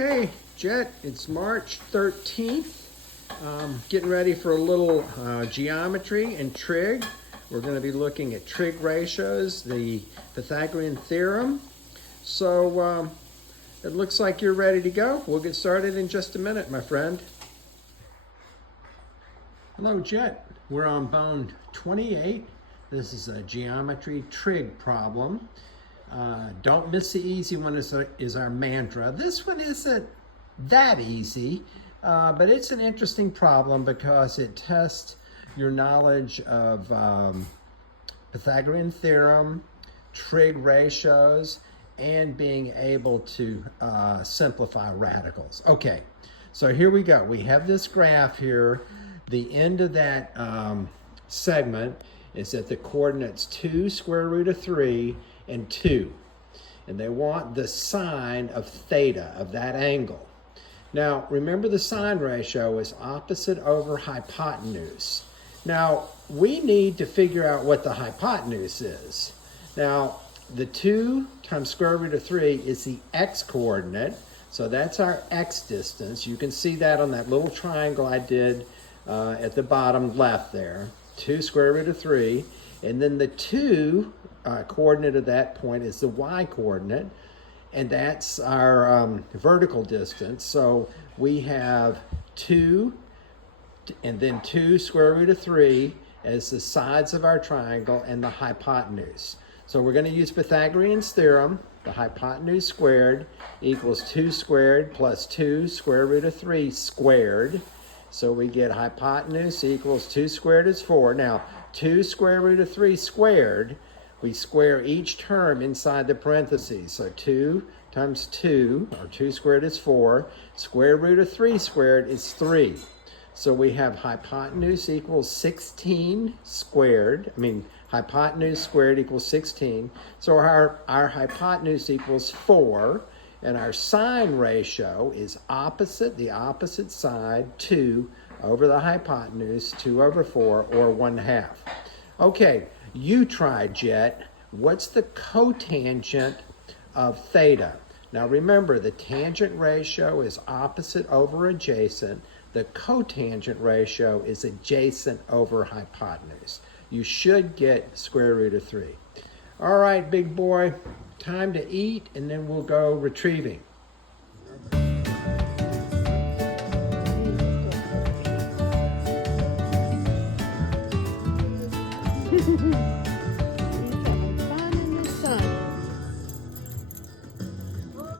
Okay, Jet, it's March 13th. Getting ready for a little geometry and trig. We're going to be looking at trig ratios, the Pythagorean theorem. So it looks like you're ready to go. We'll get started in just a minute, my friend. Hello, Jet. We're on bone 28. This is a geometry trig problem. Don't miss the easy one is our mantra. This one isn't that easy, but it's an interesting problem because it tests your knowledge of Pythagorean theorem, trig ratios, and being able to simplify radicals. Okay, so here we go. We have this graph here. The end of that segment is at the coordinates 2 square root of 3 and 2. And they want the sine of theta, of that angle. Now, remember the sine ratio is opposite over hypotenuse. Now, we need to figure out what the hypotenuse is. Now, the 2 times square root of 3 is the x coordinate. So that's our x distance. You can see that on that little triangle I did at the bottom left there. 2 square root of 3. And then the 2 coordinate of that point is the y coordinate, and that's our vertical distance. So we have 2 and then 2 square root of 3 as the sides of our triangle and the hypotenuse. So we're going to use Pythagorean's theorem. The hypotenuse squared equals 2 squared plus 2 square root of 3 squared. So we get hypotenuse equals 2 squared is 4. Now, 2 square root of 3 squared, we square each term inside the parentheses. So 2 times 2, or 2 squared is 4. Square root of 3 squared is 3. So we have hypotenuse equals 16 squared. Hypotenuse squared equals 16. So our hypotenuse equals 4. And our sine ratio is opposite, the opposite side, 2 over the hypotenuse, 2 over 4, or 1/2. Okay, you try, Jet. What's the cotangent of theta? Now remember, the tangent ratio is opposite over adjacent. The cotangent ratio is adjacent over hypotenuse. You should get square root of 3. All right, big boy. Time to eat, and then we'll go retrieving.